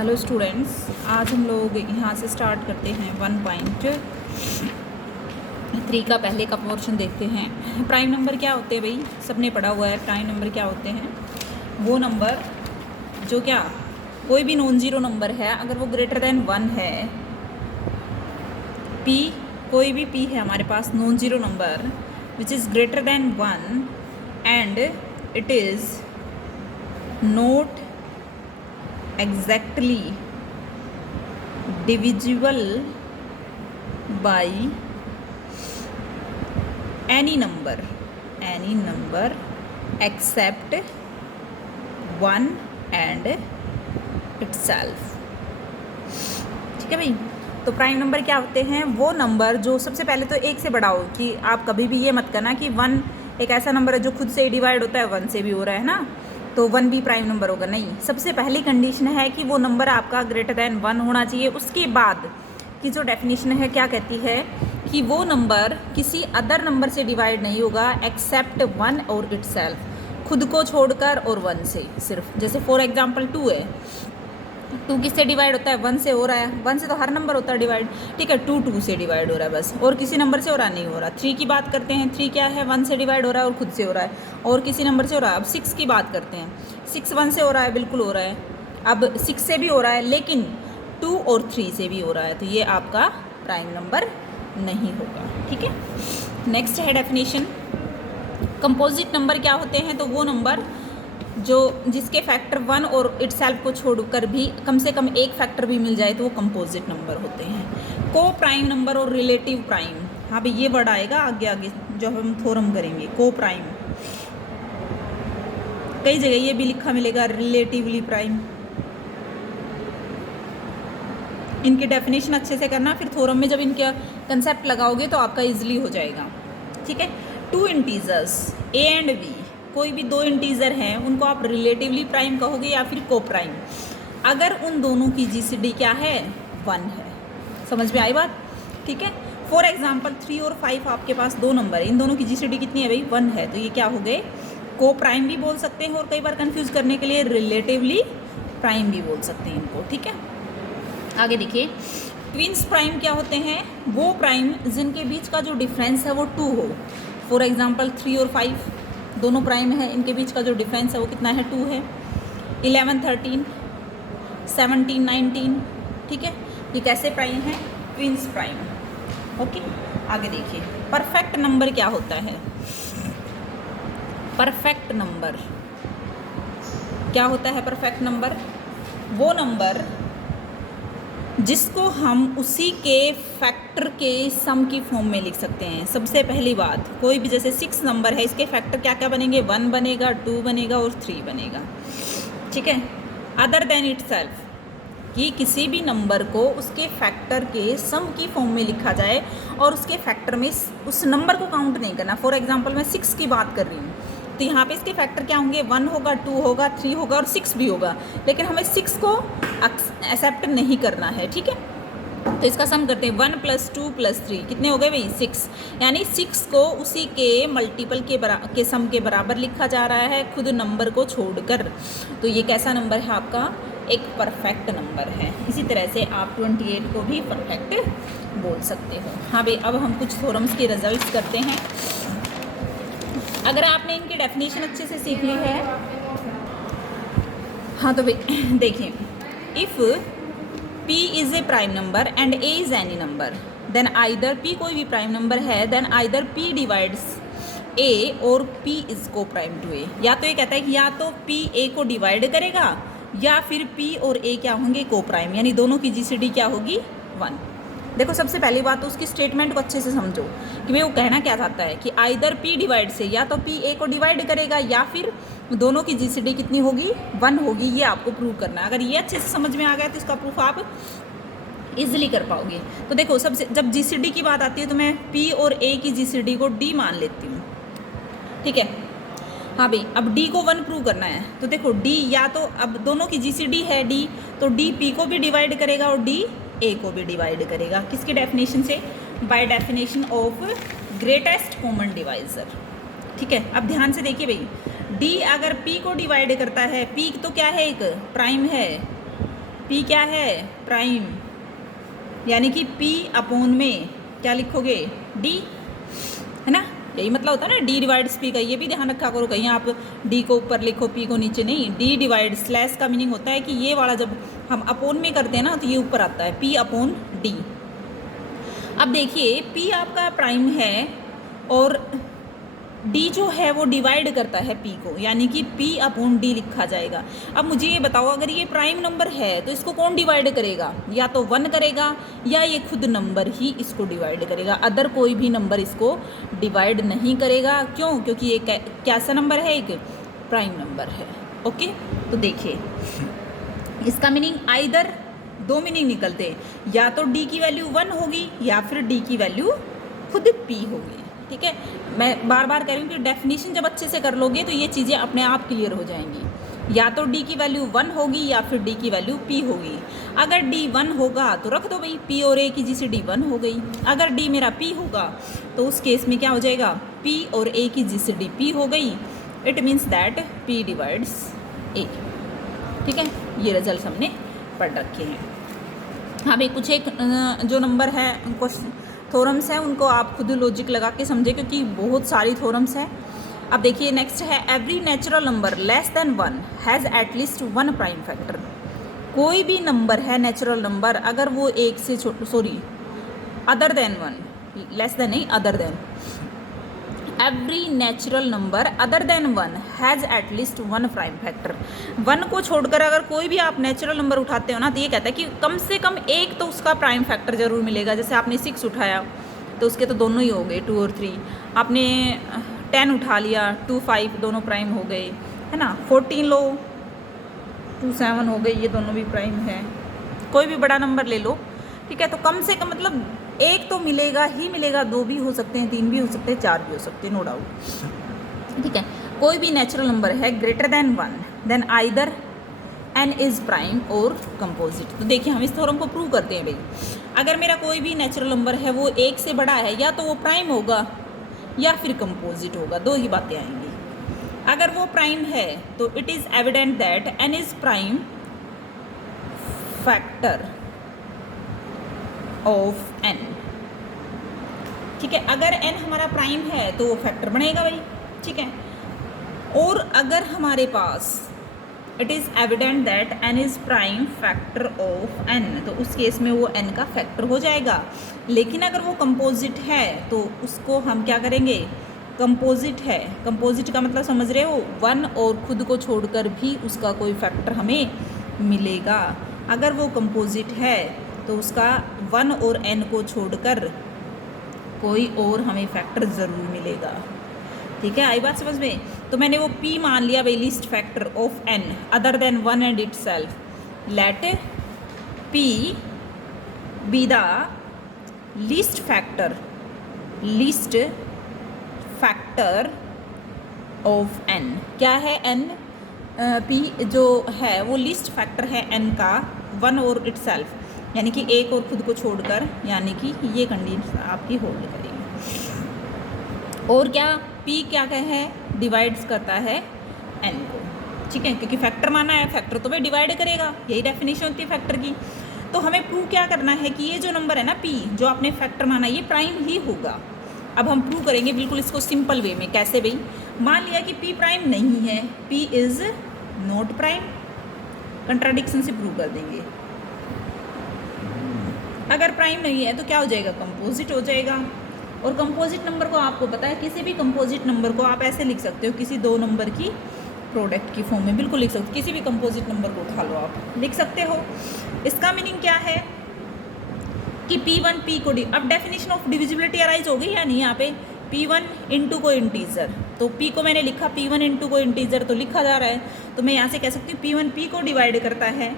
Hello students, आज हम लोग यहाँ से स्टार्ट करते हैं 1.3 का पहले का पोर्शन देखते हैं। प्राइम नंबर क्या होते हैं भाई, सबने पढ़ा हुआ है। प्राइम नंबर क्या होते हैं? वो नंबर जो क्या कोई भी नॉन ज़ीरो नंबर है, अगर वो ग्रेटर देन 1 है, p कोई भी p है हमारे पास non zero number which is greater than 1 and it is not exactly divisible by any number except 1 and itself। ठीक है भाई, तो प्राइम नंबर क्या होते हैं? वो नंबर जो सबसे पहले तो एक से बड़ा हो। कि आप कभी भी ये मत करना कि 1 एक ऐसा नंबर है जो खुद से डिवाइड होता है, 1 से भी हो रहा है ना, तो 1 भी प्राइम नंबर होगा। नहीं, सबसे पहली कंडीशन है कि वो नंबर आपका ग्रेटर देन 1 होना चाहिए। उसके बाद की जो डेफिनेशन है क्या कहती है कि वो नंबर किसी अदर नंबर से डिवाइड नहीं होगा एक्सेप्ट 1 और इटसेल्फ, खुद को छोड़कर और 1 से सिर्फ। जैसे फॉर एग्जांपल 2 है, 2 किससे डिवाइड होता है? 1 से हो रहा है। 1 से तो हर नंबर होता है डिवाइड, ठीक है। 2 से डिवाइड हो रहा है बस, और किसी नंबर से हो रहा नहीं हो रहा। 3 की बात करते हैं, 3 क्या है? 1 से डिवाइड हो रहा है और खुद से हो रहा है, और किसी नंबर से हो रहा है। अब 6 की बात करते हैं, 6 1 से हो रहा है, बिल्कुल हो रहा है। अब 6 से भी हो रहा है, लेकिन 2 और 3 से भी हो रहा है, तो ये आपका प्राइम नंबर नहीं होगा। ठीक है, नेक्स्ट है डेफिनेशन। कंपोजिट नंबर क्या होते हैं? तो वो नंबर जो जिसके फैक्टर 1 और इटसेल्फ को छोड़कर भी कम से कम एक फैक्टर भी मिल जाए तो वो कंपोजिट नंबर होते हैं। को प्राइम नंबर और रिलेटिव प्राइम, हाँ भाई ये वर्ड आएगा आगे आगे जो हम थ्योरम करेंगे। को प्राइम, कई जगह ये भी लिखा मिलेगा रिलेटिवली प्राइम। इनके डेफिनेशन अच्छे से करना, फिर थ्योरम में जब इनका कंसेप्ट लगाओगे तो आपका इजीली हो जाएगा। ठीक है, 2 इंटीजर्स a एंड b, कोई भी 2 इंटीजर हैं उनको आप रिलेटिवली प्राइम कहोगे या फिर को प्राइम, अगर उन दोनों की जीसीडी क्या है? 1 है। समझ में आई बात? ठीक है। फॉर एग्जांपल 3 और 5 आपके पास 2 नंबर है, इन दोनों की जीसीडी कितनी है भाई? 1 है। तो ये क्या हो गए? को प्राइम भी बोल सकते हैं, और कई बार कंफ्यूज करने के लिए रिलेटिवली प्राइम भी बोल सकते हैं इनको। ठीक है, आगे देखिए। ट्विंस प्राइम क्या होते हैं? वो प्राइम जिनके बीच का जो डिफरेंस है वो 2 हो। फॉर एग्जांपल 3 और 5 दोनों प्राइम है, इनके बीच का जो डिफरेंस है वो कितना है? 2 है। 11 13 17 19, ठीक है, ये कैसे प्राइम है? Twins prime. ओके, आगे देखिए। परफेक्ट नंबर क्या होता है? परफेक्ट नंबर क्या होता है? परफेक्ट नंबर वो नंबर जिसको हम उसी के फैक्टर के सम की फॉर्म में लिख सकते हैं। सबसे पहली बात, कोई भी जैसे 6 नंबर है, इसके फैक्टर क्या क्या बनेंगे? 1 बनेगा, 2 बनेगा और 3 बनेगा। ठीक है, अदर देन इटसेल्फ, कि किसी भी नंबर को उसके फैक्टर के सम की फॉर्म में लिखा जाए और उसके फैक्टर में उस नंबर को काउंट नहीं करना। फॉर एग्जांपल मैं 6 की बात कर रही हूँ, तो यहाँ पे इसके फैक्टर क्या होंगे? 1 होगा, 2 होगा, 3 होगा और 6 भी होगा, लेकिन हमें 6 को एक्सेप्ट नहीं करना है। ठीक है, तो इसका सम करते हैं। 1 + 2 + 3 कितने हो गए भाई? 6। यानी 6 को उसी के मल्टीपल के सम के बराबर लिखा जा रहा है, खुद नंबर को छोड़कर। तो ये कैसा नंबर है आपका? एक परफेक्ट नंबर है। इसी तरह से आप 28 को भी परफेक्ट बोल सकते हो। हाँ भाई, अब हम कुछ थ्योरम्स के रिजल्ट्स करते हैं। अगर आपने इनकी डेफिनेशन अच्छे से सीख ली है, हाँ तो भाई देखिए, if p is a prime number and a is any number, then either p कोई भी प्राइम नंबर है, then either p divides a और p is coprime to a। या तो ये कहता है कि या तो p a को डिवाइड करेगा या फिर p और a क्या होंगे? को प्राइम, यानी दोनों की जीसीडी क्या होगी? 1। देखो, सबसे पहली बात तो उसकी स्टेटमेंट को अच्छे से समझो कि भाई वो कहना क्या चाहता है कि आइदर p डिवाइड से या तो p a को डिवाइड करेगा या फिर दोनों की जीसीडी कितनी होगी? 1 होगी। ये आपको प्रूव करना है। अगर ये अच्छे से समझ में आ गया तो इसका प्रूफ आप इजीली कर पाओगे। तो देखो, सबसे जब जीसीडी की बात आती है तो मैं p और a की जीसीडी को d मान लेती हूँ। ठीक है, हाँ भाई, अब d को 1 प्रूव करना है, तो देखो d या तो अब दोनों की जीसीडी है d, तो d p को भी डिवाइड करेगा और d a को भी डिवाइड करेगा। किसकी डेफिनेशन से? By definition of greatest common divisor. ठीक है, अब ध्यान से देखिए भाई, d अगर p को डिवाइड करता है, p तो क्या है? एक प्राइम है, P क्या है? प्राइम, यानी कि P अपॉन में क्या लिखोगे? D, है ना? यही मतलब होता है ना D डिवाइड्स P का, ये भी ध्यान रखा करो, कहीं आप D को ऊपर लिखो P को नीचे नहीं। D डिवाइड स्लैश का मीनिंग होता है कि ये वाला जब हम अपॉन में करते हैं ना तो ये ऊपर आता है P अपॉन D। अब देखिए P आपका प्राइम है और D जो है वो डिवाइड करता है P को, यानी कि P अपॉन D लिखा जाएगा। अब मुझे ये बताओ, अगर ये प्राइम नंबर है तो इसको कौन डिवाइड करेगा? या तो 1 करेगा या ये खुद नंबर ही इसको डिवाइड करेगा, अदर कोई भी नंबर इसको डिवाइड नहीं करेगा। क्यों? क्योंकि ये कैसा नंबर है? एक प्राइम नंबर है। ओके, तो देखिए इसका मीनिंग आइदर, दो मीनिंग निकलते, या तो D की वैल्यू 1 होगी या फिर D की वैल्यू खुद P होगी। ठीक है, मैं बार बार कह रही हूँ कि डेफिनेशन जब अच्छे से कर लोगे तो ये चीज़ें अपने आप क्लियर हो जाएंगी। या तो D की वैल्यू 1 होगी या फिर D की वैल्यू P होगी। अगर D 1 होगा तो रख दो भाई, P और A की GCD 1 हो गई। अगर D मेरा P होगा तो उस केस में क्या हो जाएगा? P और A की GCD P हो गई। It means that P divides A। ठीक है, ये रिजल्ट हमने पढ़ रखे हैं। हाँ भाई, कुछ एक जो नंबर है क्वेश्चन थोरम्स हैं उनको आप खुद लॉजिक लगा के समझे, क्योंकि बहुत सारी थोरम्स हैं। अब देखिए नेक्स्ट है, every natural number less than 1 has at least 1 prime factor. कोई भी नंबर है नेचुरल नंबर, अगर वो एक से अदर देन 1, लेस देन नहीं, other than, every natural number other than 1 has at least 1 prime factor. 1 को छोड़कर अगर कोई भी आप नेचुरल नंबर उठाते हो ना तो ये कहता है कि कम से कम एक तो उसका प्राइम फैक्टर ज़रूर मिलेगा। जैसे आपने 6 उठाया तो उसके तो दोनों ही हो गए, 2 और 3। आपने 10 उठा लिया, 2, 5 दोनों प्राइम हो गए, है ना। 14 लो, 2, 7 हो गई, ये दोनों भी प्राइम है। कोई भी बड़ा नंबर ले लो, ठीक है, तो कम से कम मतलब एक तो मिलेगा ही मिलेगा, 2 भी हो सकते हैं, 3 भी हो सकते हैं, 4 भी हो सकते हैं, नो डाउट। ठीक है, कोई भी नेचुरल नंबर है greater than 1 then either n is prime और कंपोजिट। तो देखिए हम इस थ्योरम को प्रूव करते हैं भाई। अगर मेरा कोई भी नेचुरल नंबर है वो 1 से बड़ा है, या तो वो प्राइम होगा या फिर कंपोजिट होगा, दो ही बातें आएंगी। अगर वो प्राइम है तो it is evident that n is prime factor of n। ठीक है, अगर n हमारा प्राइम है तो वो फैक्टर बनेगा भाई। ठीक है, और अगर हमारे पास it is evident that n is prime factor of n, तो उस केस में वो n का फैक्टर हो जाएगा। लेकिन अगर वो कंपोजिट है तो उसको हम क्या करेंगे? कंपोजिट है, कंपोजिट का मतलब समझ रहे हो, 1 और खुद को छोड़कर भी उसका कोई फैक्टर हमें मिलेगा। अगर वो कंपोजिट है तो उसका 1 और n को छोड़कर कोई और हमें फैक्टर ज़रूर मिलेगा। ठीक है, आई बात समझ में? तो मैंने वो P मान लिया भाई, least factor of n other than 1 and itself. Let P be the least factor of n। क्या है n? P जो है वो लीस्ट फैक्टर है n का 1 और इट सेल्फ, यानी कि एक और खुद को छोड़कर, यानी कि ये कंडीशन आपकी होल्ड करेगी। और क्या P क्या है? डिवाइड्स करता है n को। ठीक है, क्योंकि फैक्टर माना है, फैक्टर तो भाई डिवाइड करेगा, यही डेफिनेशन होती है फैक्टर की। तो हमें प्रूव क्या करना है कि ये जो नंबर है ना P, जो आपने फैक्टर माना, ये प्राइम ही होगा। अब हम प्रूव करेंगे बिल्कुल इसको सिंपल वे में। कैसे भाई? मान लिया कि P प्राइम नहीं है, P is not prime, contradiction से प्रूव कर देंगे। अगर प्राइम नहीं है तो क्या हो जाएगा? कंपोजिट हो जाएगा। और कंपोजिट नंबर को आपको पता है, किसी भी कंपोजिट नंबर को आप ऐसे लिख सकते हो, किसी दो नंबर की प्रोडक्ट की फॉर्म में बिल्कुल लिख सकते हो। किसी भी कंपोजिट नंबर को उठा लो, आप लिख सकते हो। इसका मीनिंग क्या है कि P1 P को अब डेफिनेशन ऑफ डिविजिबिलिटी अराइज हो गई या नहीं? यहाँ पे P1 इंटू को इंटीजर, तो P को मैंने लिखा, P1 इंटू को इंटीजर तो लिखा जा रहा है, तो मैं यहाँ से कह सकती हूँ P1 P को डिवाइड करता है।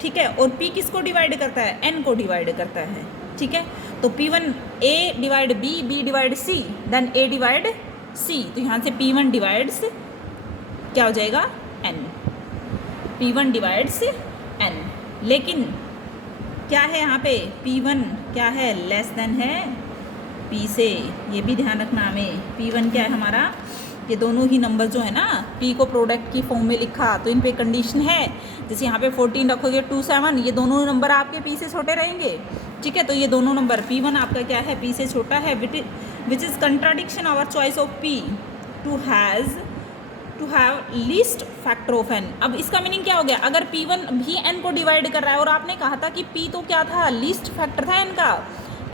ठीक है, और P किसको डिवाइड करता है? n को डिवाइड करता है। ठीक है, तो P1 A divide B, B divide C, then A divide C, तो यहाँ से P1 डिवाइड्स क्या हो जाएगा? n। P1 डिवाइड्स n, लेकिन क्या है यहाँ पे? P1 क्या है? लेस देन है P से, ये भी ध्यान रखना हमें। P1 क्या है हमारा? ये दोनों ही नंबर जो है ना, P को प्रोडक्ट की फॉर्म में लिखा तो इन पे कंडीशन है, जैसे यहाँ पे 14 रखोगे 2 7, ये दोनों नंबर आपके पी से छोटे रहेंगे, ठीक है। तो ये दोनों नंबर P1 आपका क्या है, P से छोटा है, which is contradiction our choice of P to have least factor of n। अब इसका मीनिंग क्या हो गया, अगर P1 भी n को डिवाइड कर रहा है और आपने कहा था कि P तो क्या था, लीस्ट फैक्टर था n का,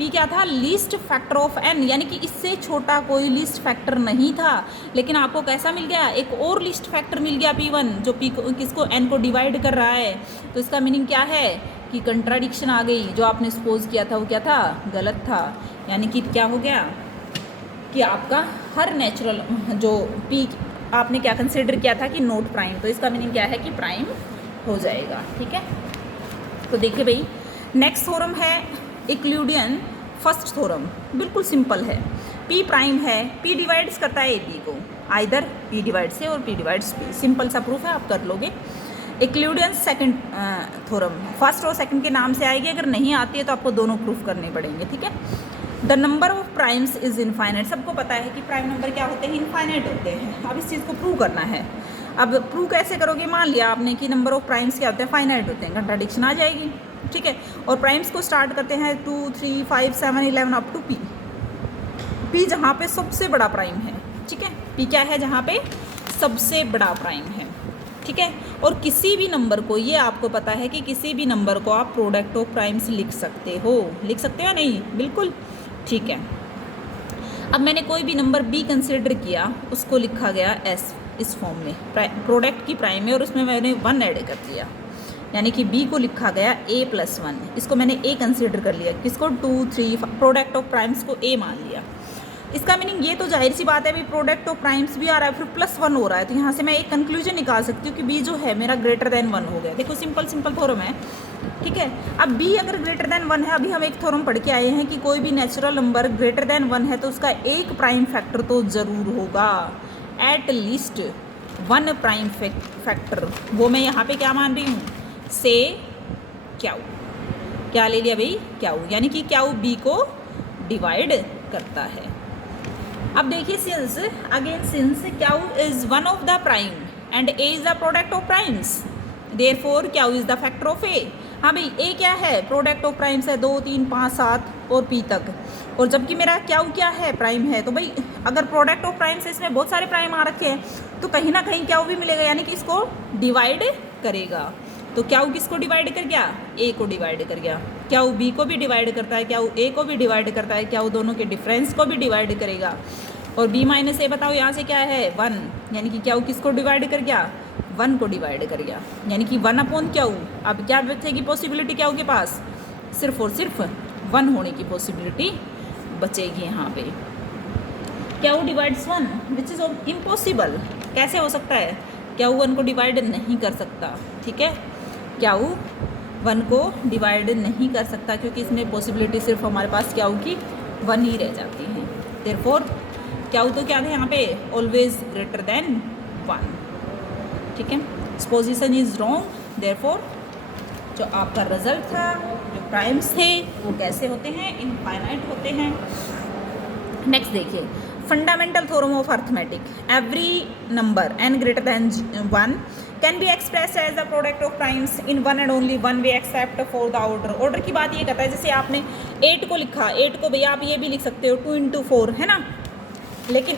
P क्या था, लीस्ट फैक्टर ऑफ n, यानी कि इससे छोटा कोई लीस्ट फैक्टर नहीं था। लेकिन आपको कैसा मिल गया, एक और लीस्ट फैक्टर मिल गया P1 जो P को किसको n को डिवाइड कर रहा है। तो इसका मीनिंग क्या है कि कंट्राडिक्शन आ गई, जो आपने सपोज किया था वो क्या था, गलत था। यानी कि क्या हो गया कि आपका हर नेचुरल जो P आपने क्या कंसिडर किया था कि नोट प्राइम, तो इसका मीनिंग क्या है कि प्राइम हो जाएगा, ठीक है। तो देखिए भाई, नेक्स्ट थ्योरम है इक्लूडियन फर्स्ट थ्योरम, बिल्कुल सिंपल है। P प्राइम है, P डिवाइड्स करता है AB को, आइदर P डिवाइड्स A और P डिवाइड्स B, सिंपल सा प्रूफ है, आप कर लोगे। इक्लूडियन सेकंड थ्योरम, फर्स्ट और सेकंड के नाम से आएगी, अगर नहीं आती है तो आपको दोनों प्रूफ करने पड़ेंगे, ठीक है। The number of primes is infinite, सबको पता है कि प्राइम नंबर क्या होते हैं, इनफाइनाइट होते हैं। अब इस चीज़ को प्रूव करना है। अब प्रूव कैसे करोगे, मान लिया आपने कि नंबर ऑफ प्राइम्स क्या होते हैं, फाइनाइट होते हैं, कंट्राडिक्शन आ जाएगी, ठीक है। और प्राइम्स को स्टार्ट करते हैं 2 3 5 7 11 अप टू P जहाँ पे सबसे बड़ा प्राइम है, ठीक है। P क्या है, जहाँ पे सबसे बड़ा प्राइम है, ठीक है। और किसी भी नंबर को, ये आपको पता है कि किसी भी नंबर को आप प्रोडक्ट ऑफ प्राइम्स लिख सकते हो या नहीं, बिल्कुल ठीक है। अब मैंने कोई भी नंबर B कंसिडर किया, उसको लिखा गया S इस फॉर्म में, प्रोडक्ट की प्राइम में, और उसमें मैंने 1 ऐड कर दिया, यानी कि B को लिखा गया A+1, इसको मैंने A कंसिडर कर लिया, किसको 2 3 प्रोडक्ट ऑफ प्राइम्स को A मान लिया। इसका मीनिंग ये तो जाहिर सी बात है भी प्रोडक्ट ऑफ प्राइम्स भी आ रहा है, फिर +1 हो रहा है, तो यहाँ से मैं एक कंक्लूजन निकाल सकती हूँ कि B जो है मेरा ग्रेटर देन 1 हो गया। देखो सिंपल थ्योरम है, ठीक है। अब B अगर ग्रेटर देन 1 है, अभी हम एक थ्योरम पढ़ के आए हैं कि कोई भी नेचुरल नंबर ग्रेटर देन 1 है तो उसका एक प्राइम फैक्टर तो ज़रूर होगा, एट लीस्ट 1 प्राइम फैक्टर। वो मैं यहाँ पे क्या मान रही हूँ, से क्याऊ, क्या ले लिया भाई, क्याऊ, यानी कि क्याऊ B को डिवाइड करता है। अब देखिए since Q is 1 of the prime and A is the product of primes, therefore Q is the factor of A। हाँ भाई, A क्या है, प्रोडक्ट ऑफ प्राइम्स है, 2 3 5 7 और P तक, और जबकि मेरा क्याऊ क्या है, प्राइम है। तो भाई अगर प्रोडक्ट ऑफ प्राइम्स है, इसमें बहुत सारे प्राइम आ रखे हैं, तो कहीं ना कहीं क्याऊ भी मिलेगा, यानी कि इसको डिवाइड करेगा। तो क्याऊ किसको डिवाइड कर गया, A को डिवाइड कर गया। क्याऊ B को भी डिवाइड करता है, क्याऊ A को भी डिवाइड करता है, क्याऊ दोनों के डिफरेंस को भी डिवाइड करेगा। और B माइनस A बताओ यहाँ से क्या है, 1, यानी कि क्याऊ किसको डिवाइड कर गया, 1 को डिवाइड कर गया, यानी कि 1 अपॉन क्याऊ। अब क्या बचेगी पॉसिबिलिटी क्याऊ के पास, सिर्फ और सिर्फ 1 होने की पॉसिबिलिटी बचेगी यहाँ पे। क्याऊ डिवाइड्स 1 विच इज़ इम्पॉसिबल, कैसे हो सकता है, क्याऊ 1 को डिवाइड नहीं कर सकता, ठीक है। क्याऊ 1 को डिवाइड नहीं कर सकता क्योंकि इसमें पॉसिबिलिटी सिर्फ हमारे पास क्याऊ की 1 ही रह जाती है। देयरफॉर क्याऊ तो क्या है यहाँ पे, ऑलवेज ग्रेटर देन 1, ठीक है। पोजीशन इज रॉन्ग, देयरफॉर जो आपका रिजल्ट था, जो प्राइम्स थे वो कैसे होते हैं, इनफाइनाइट होते हैं। नेक्स्ट देखिए, fundamental theorem of arithmetic, every number n greater than 1 can be express as the product of primes in 1 and only 1 way except for the order की बात ये करता है, जैसे आपने 8 को लिखा, 8 को भैया आप ये भी लिख सकते हो 2 × 4, है ना, लेकिन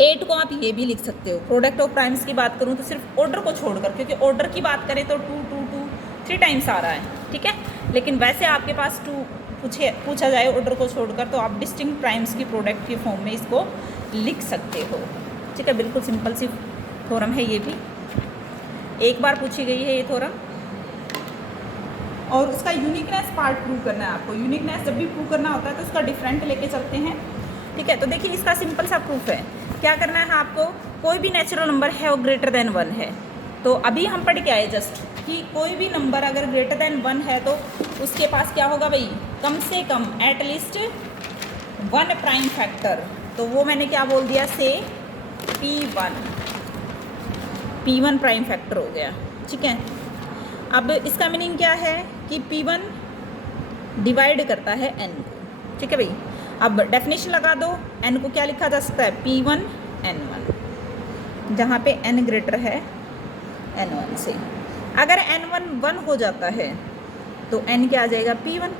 8 को आप ये भी लिख सकते हो। प्रोडक्ट ऑफ प्राइम्स की बात करूँ तो सिर्फ ऑर्डर को छोड़कर, क्योंकि ऑर्डर की बात करें तो 2 2 2 3 टाइम्स आ रहा है, ठीक है। लेकिन वैसे आपके पास 2 पूछा जाए ऑर्डर को छोड़कर, तो आप डिस्टिंक्ट प्राइम्स की प्रोडक्ट के फॉर्म में इसको लिख सकते हो, ठीक है। बिल्कुल सिंपल सी थ्योरम है, ये भी एक बार पूछी गई है ये थ्योरम, और उसका यूनिकनेस पार्ट प्रूव करना है आपको। यूनिकनेस जब भी प्रूव करना होता है तो उसका डिफरेंट लेके चलते हैं, ठीक है। तो देखिए इसका सिंपल सा प्रूफ है, क्या करना है आपको, कोई भी नेचुरल नंबर है वो ग्रेटर देन 1 है, तो अभी हम पढ़ के आए जस्ट कि कोई भी नंबर अगर ग्रेटर देन 1 है तो उसके पास क्या होगा भाई, कम से कम एट लीस्ट 1 प्राइम फैक्टर। तो वो मैंने क्या बोल दिया, से P1 प्राइम फैक्टर हो गया, ठीक है। अब इसका मीनिंग क्या है कि P1 डिवाइड करता है n को, ठीक है भाई। अब डेफिनेशन लगा दो, n को क्या लिखा जा सकता है, P1 N1, जहाँ पे n ग्रेटर है N1 से। अगर N1 1 हो जाता है तो N क्या आ जाएगा P1,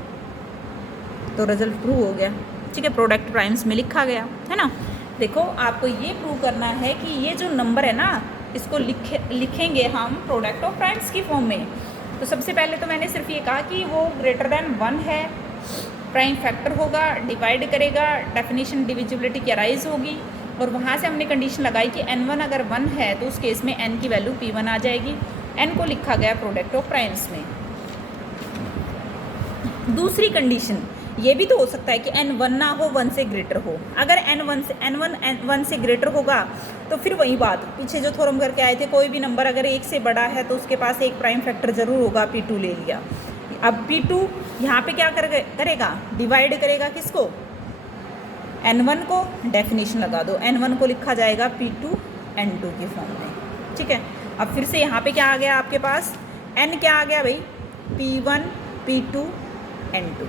तो रिजल्ट प्रूव हो गया। ठीक है, प्रोडक्ट प्राइम्स में लिखा गया है ना। देखो आपको ये प्रूव करना है कि ये जो नंबर है ना, इसको लिखेंगे हम प्रोडक्ट ऑफ प्राइम्स की फॉर्म में। तो सबसे पहले तो मैंने सिर्फ ये कहा कि वो ग्रेटर देन 1 है, प्राइम फैक्टर होगा, डिवाइड करेगा, डेफिनेशन डिविजिबिलिटी की अराइज होगी, और वहाँ से हमने कंडीशन लगाई कि N1 अगर 1 है तो उस केस में N की वैल्यू P1 आ जाएगी। N को लिखा गया प्रोडक्ट ऑफ प्राइम्स में। दूसरी कंडीशन ये भी तो हो सकता है कि N1 ना हो, 1 से ग्रेटर हो। अगर N1 से ग्रेटर होगा तो फिर वही बात पीछे जो थ्योरम करके आए थे, कोई भी नंबर अगर 1 से बड़ा है तो उसके पास एक प्राइम फैक्टर जरूर होगा, P2 ले लिया। अब P2 यहाँ पे क्या करेगा, डिवाइड करेगा किसको, N1 को, डेफिनेशन लगा दो, N1 को लिखा जाएगा P2 N2 की फॉर्म में। ठीक है, अब फिर से यहाँ पे क्या आ गया आपके पास, N क्या आ गया भाई, P1 P2 N2।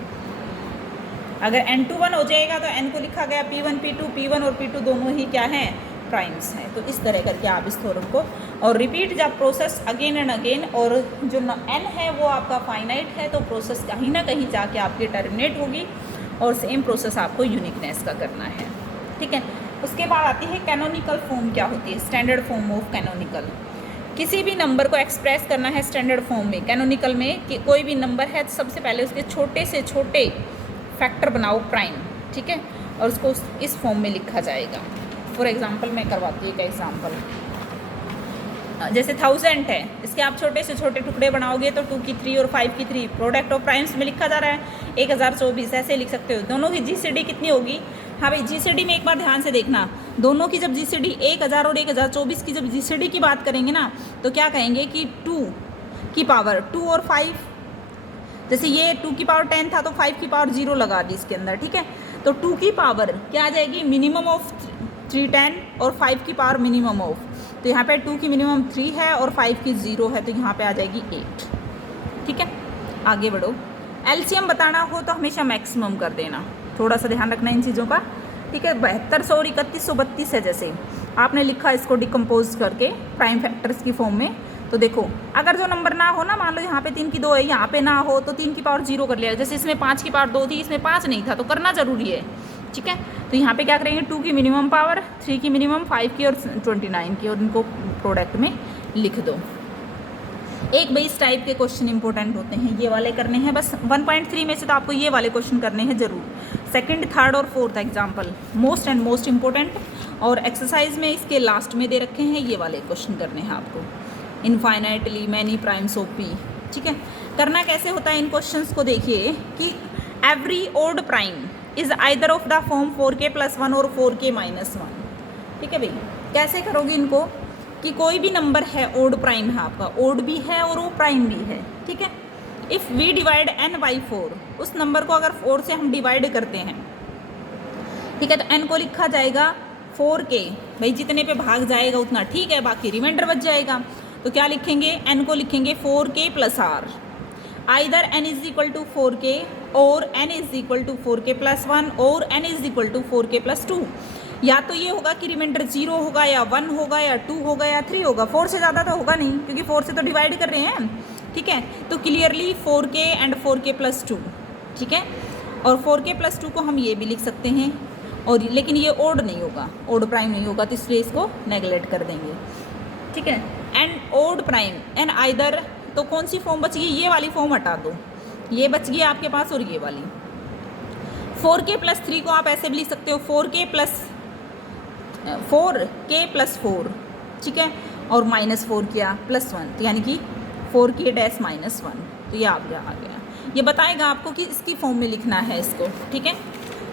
अगर N2 1 हो जाएगा तो N को लिखा गया P1 P2, P1 और P2 दोनों ही क्या हैं, प्राइम्स हैं। तो इस तरह करके आप इस थ्योरम को और रिपीट जब प्रोसेस अगेन एंड अगेन, और जो N है वो आपका फाइनाइट है, तो प्रोसेस कहीं ना कहीं जाके आपकी टर्मिनेट होगी, और सेम प्रोसेस आपको यूनिकनेस का करना है। ठीक है, उसके बाद आती है कैनोनिकल फॉर्म। क्या होती है, स्टैंडर्ड फॉर्म ऑफ कैनोनिकल। किसी भी नंबर को एक्सप्रेस करना है स्टैंडर्ड फॉर्म में, कैनोनिकल में, कि कोई भी नंबर है तो सबसे पहले उसके छोटे से छोटे फैक्टर बनाओ प्राइम। ठीक है, और उसको इस फॉर्म में लिखा जाएगा। फॉर एग्जांपल मैं करवाती हूँ एक एग्जांपल, जैसे 1000 है, इसके आप छोटे से छोटे टुकड़े बनाओगे तो 2 की 3 और 5 की 3 प्रोडक्ट ऑफ प्राइम्स में लिखा जा रहा है। 1024 ऐसे लिख सकते हो। दोनों की GCD कितनी होगी, हाँ भाई GCD में एक बार ध्यान से देखना, दोनों की जब GCD 1000 और 1024 की जब GCD की बात करेंगे ना, तो क्या कहेंगे कि 2 की पावर 2 और 5, जैसे ये 2 की पावर 10 था तो 5 की पावर 0 लगा दी इसके अंदर। ठीक है, तो 2 की पावर क्या आ जाएगी, मिनिमम ऑफ 310, और 5 की पावर मिनिमम ऑफ, तो यहाँ पे 2 की मिनिमम 3 है और 5 की 0 है, तो यहाँ पे आ जाएगी 8। ठीक है, आगे बढ़ो। एलसीएम बताना हो तो हमेशा मैक्सिमम कर देना, थोड़ा सा ध्यान रखना इन चीज़ों का। ठीक है, 7200 और 3132 है, जैसे आपने लिखा इसको डिकम्पोज करके प्राइम फैक्टर्स की फॉर्म में। तो देखो अगर जो नंबर ना हो ना, मान लो यहाँ पे 3 की 2 है, यहाँ पे ना हो तो 3 की पावर 0 कर लिया। जैसे इसमें 5 की पावर 2 थी, इसमें 5 नहीं था, तो करना जरूरी है। ठीक है, तो यहाँ पे क्या करेंगे, 2 की मिनिमम पावर, 3 की मिनिमम, 5 की और 29 की, और इनको प्रोडक्ट में लिख दो। एक भाई इस टाइप के क्वेश्चन इंपॉर्टेंट होते हैं, ये वाले करने हैं बस। 1.3 में से तो आपको ये वाले क्वेश्चन करने हैं जरूर। सेकंड, थर्ड और fourth example most and most important, और एक्सरसाइज में इसके लास्ट में दे रखे हैं, ये वाले क्वेश्चन करने हैं आपको। Infinitely many primes of P. ठीक है, करना कैसे होता है इन क्वेश्चंस को, देखिए कि every odd prime is either of the form 4k + 1 और 4k - 1। ठीक है भाई, कैसे करोगे इनको, कि कोई भी नंबर है ओड प्राइम है आपका, ओड भी है और वो प्राइम भी है। ठीक है, if we divide n by 4, उस नंबर को अगर 4 से हम डिवाइड करते हैं, ठीक है, तो n को लिखा जाएगा 4k, भाई जितने पे भाग जाएगा उतना ठीक है, बाकी रिमाइंडर बच जाएगा। तो क्या लिखेंगे, n को लिखेंगे 4k + r, either n = 4k और n = 4k + 1 और n = 4k + 2। या तो ये होगा कि रिमाइंडर 0 होगा या 1 होगा या 2 होगा या 3 होगा, 4 से ज़्यादा तो होगा नहीं, क्योंकि 4 से तो डिवाइड कर रहे हैं। ठीक है, तो क्लियरली 4k एंड 4k + 2। ठीक है, और 4k + 2 को हम ये भी लिख सकते हैं, और लेकिन ये ओड नहीं होगा, ओड प्राइम नहीं होगा, तो इसलिए इसको नेगलेक्ट कर देंगे। ठीक है, and odd prime and either, तो कौन सी फॉर्म बच गई, ये वाली फॉर्म हटा दो, ये बच गई आपके पास, और ये वाली 4k + 3 को आप ऐसे भी लिख सकते हो 4k + 4। ठीक है, और -4 किया +1, तो यानी कि 4k - -1, तो ये आप आ गया। ये बताएगा आपको कि इसकी फॉर्म में लिखना है इसको। ठीक है,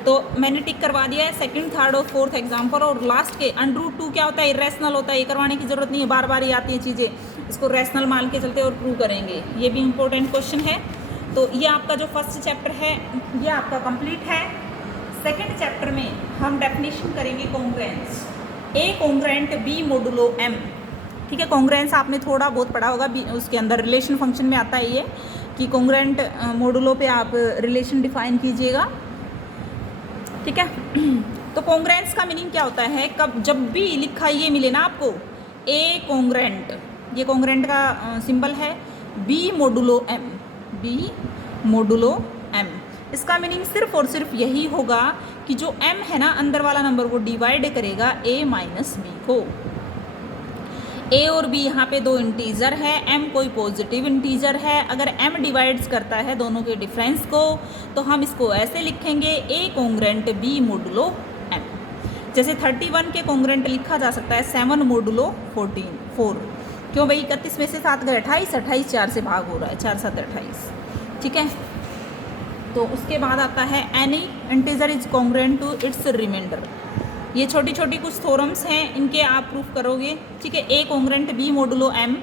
तो मैंने टिक करवा दिया है सेकंड, थर्ड और फोर्थ एग्जाम्पल। और लास्ट के √2 क्या होता है, इरेशनल होता है, ये करवाने की ज़रूरत नहीं है, बार बार ये आती है चीज़ें, इसको रैशनल मान के चलते और प्रूव करेंगे। ये भी इंपॉर्टेंट क्वेश्चन है। तो ये आपका जो फर्स्ट चैप्टर है ये आपका कंप्लीट है। सेकंड चैप्टर में हम डेफिनेशन करेंगे कॉन्ग्रुएंस, ए कॉन्ग्रुएंट बी मोडुलो एम। ठीक है, कॉन्ग्रुएंस आपने थोड़ा बहुत पढ़ा होगा, उसके अंदर रिलेशन फंक्शन में आता है ये, कि कॉन्ग्रुएंट मोडुलो पे आप रिलेशन डिफाइन कीजिएगा। ठीक है, तो कॉन्ग्रुएंस का मीनिंग क्या होता है, कब जब भी लिखा ये मिले ना आपको ए कॉन्ग्रुएंट, ये कॉन्ग्रेंट का सिंबल है b modulo m, b modulo m. इसका मीनिंग सिर्फ और सिर्फ यही होगा कि जो m है ना अंदर वाला नंबर वो डिवाइड करेगा a माइनस बी को। a और b यहाँ पे दो इंटीजर है, m कोई पॉजिटिव इंटीजर है। अगर m डिवाइड्स करता है दोनों के डिफरेंस को तो हम इसको ऐसे लिखेंगे a congruent b modulo m। जैसे 31 के कॉन्ग्रेंट लिखा जा सकता है 7 मोडुलो 4। क्यों भाई 31 में से 7 गए 28, 28 4 से भाग हो रहा है, 4 7 28, ठीक है। तो उसके बाद आता है any integer is congruent to its remainder. ये छोटी छोटी कुछ थ्योरम्स हैं, इनके आप प्रूफ करोगे, ठीक है। A congruent B modulo M,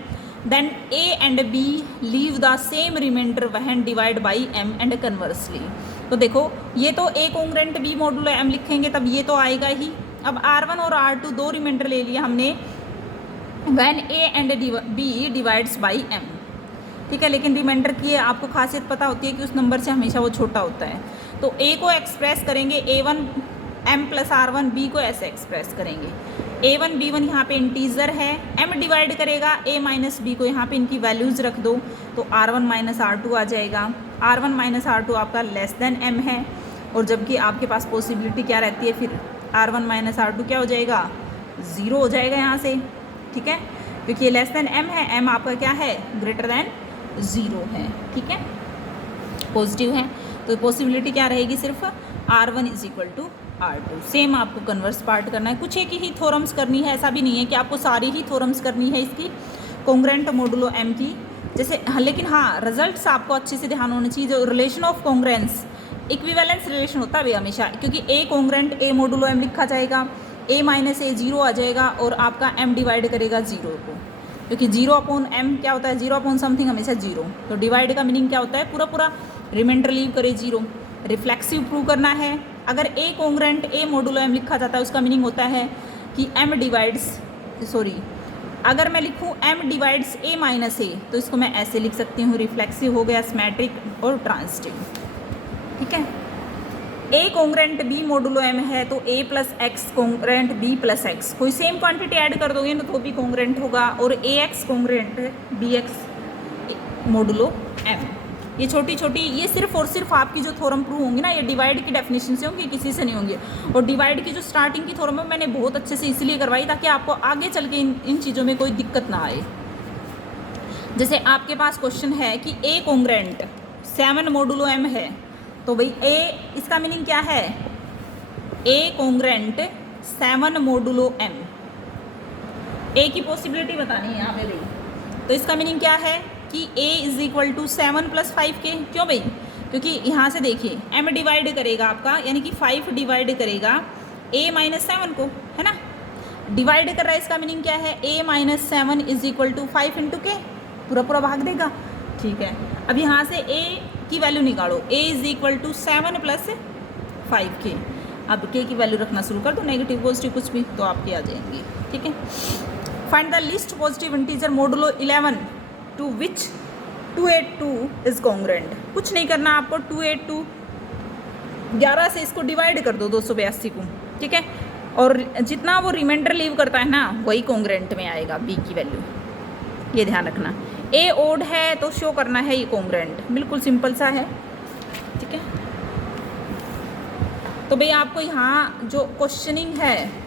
then A and B leave the same remainder when divide by M and conversely. तो देखो ये तो A congruent B modulo M लिखेंगे तब ये तो आएगा ही। अब R1 और R2 दो रिमाइंडर ले लिया हमने when a and b divides by m, ठीक है। लेकिन रिमाइंडर की आपको खासियत पता होती है कि उस नंबर से हमेशा वो छोटा होता है। तो a को एक्सप्रेस करेंगे a1 m plus r1, b को ऐसे एक्सप्रेस करेंगे a1 b1 यहाँ पे इंटीजर है, m डिवाइड करेगा a माइनस b को, यहाँ पे इनकी वैल्यूज़ रख दो तो r1 माइनस r2 आ जाएगा। r1 माइनस r2 आपका लेस देन m है, और जबकि आपके पास पॉसिबिलिटी क्या रहती है फिर r1 माइनस r2 क्या हो जाएगा, 0 हो जाएगा यहाँ से, ठीक है। क्योंकि ये लेस देन m है, m आपका क्या है, ग्रेटर देन 0 है, ठीक है, पॉजिटिव है। तो पॉसिबिलिटी क्या रहेगी, सिर्फ R1 is equal to R2। Same आपको कन्वर्स पार्ट करना है, कुछ एक ही थ्योरम्स करनी है, ऐसा भी नहीं है कि आपको सारी ही थ्योरम्स करनी है इसकी कॉन्ग्रुएंट मोडुलो m की। जैसे लेकिन हाँ रिजल्ट्स आपको अच्छे से ध्यान होना चाहिए। जो relation of congruence equivalence relation होता है हमेशा, क्योंकि a congruent a modulo m लिखा जाएगा, a माइनस a 0 आ जाएगा और आपका m डिवाइड करेगा 0 को, क्योंकि 0 अपॉन m क्या होता है, 0 अपॉन समथिंग हमेशा 0। तो डिवाइड का मीनिंग क्या होता है, पूरा पूरा रिमाइंडर लीव करे 0। रिफ्लेक्सिव प्रूव करना है, अगर a congruent a modulo m लिखा जाता है उसका मीनिंग होता है कि m डिवाइड्स, सॉरी अगर मैं लिखूँ m divides a minus a तो इसको मैं ऐसे लिख सकती हूँ, रिफ्लेक्सिव हो गया, सिमेट्रिक और ट्रांजिटिव, ठीक है। a congruent b modulo m है तो a plus x congruent b plus x, कोई सेम क्वांटिटी ऐड कर दोगे ना तो भी कॉन्ग्रुएंट होगा, और ax congruent bx modulo m। ये छोटी छोटी, ये सिर्फ और सिर्फ आपकी जो थ्योरम प्रूव होंगी ना, ये डिवाइड की डेफिनेशन से होंगी, किसी से नहीं होंगी। और डिवाइड की जो स्टार्टिंग की थ्योरम है मैंने बहुत अच्छे से इसलिए करवाई ताकि आपको आगे चल के इन चीज़ों में कोई दिक्कत ना आए। जैसे आपके पास क्वेश्चन है कि a कॉन्ग्रुएंट 7 मोडुलो m है, तो भाई a इसका मीनिंग क्या है, a congruent 7 modulo m, a की पॉसिबिलिटी बतानी है यहाँ पे भाई। तो इसका मीनिंग क्या है कि a is equal to 7 plus 5k। क्यों भाई, क्योंकि यहाँ से देखिए m डिवाइड करेगा आपका, यानी कि 5 डिवाइड करेगा a माइनस 7 को, है ना, डिवाइड कर रहा है, इसका मीनिंग क्या है, a minus 7 is equal to 5 into k, पूरा पूरा भाग देगा, ठीक है। अब यहाँ से a की वैल्यू निकालो, a is equal to 7 plus 5k। अब k की वैल्यू रखना शुरू कर दो, नेगेटिव पॉजिटिव कुछ भी, तो आपकी आ जाएंगी, ठीक है। Find the least positive integer modulo 11 to which 282 is congruent. कुछ नहीं करना आपको, 282 11 से इसको डिवाइड कर दो 282 को, ठीक है। और जितना वो रिमाइंडर लीव करता है ना वही कॉन्ग्रुएंट में आएगा b की वैल्यू, ये ध्यान रखना। a ओड है तो शो करना है ये कॉन्ग्रुएंट, बिल्कुल सिंपल सा है, ठीक है। तो भाई आपको यहाँ जो क्वेश्चनिंग है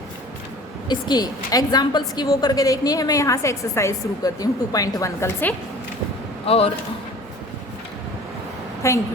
इसकी एग्जाम्पल्स की वो करके देखनी है। मैं यहाँ से एक्सरसाइज शुरू करती हूँ 2.1 कल से, और थैंक यू।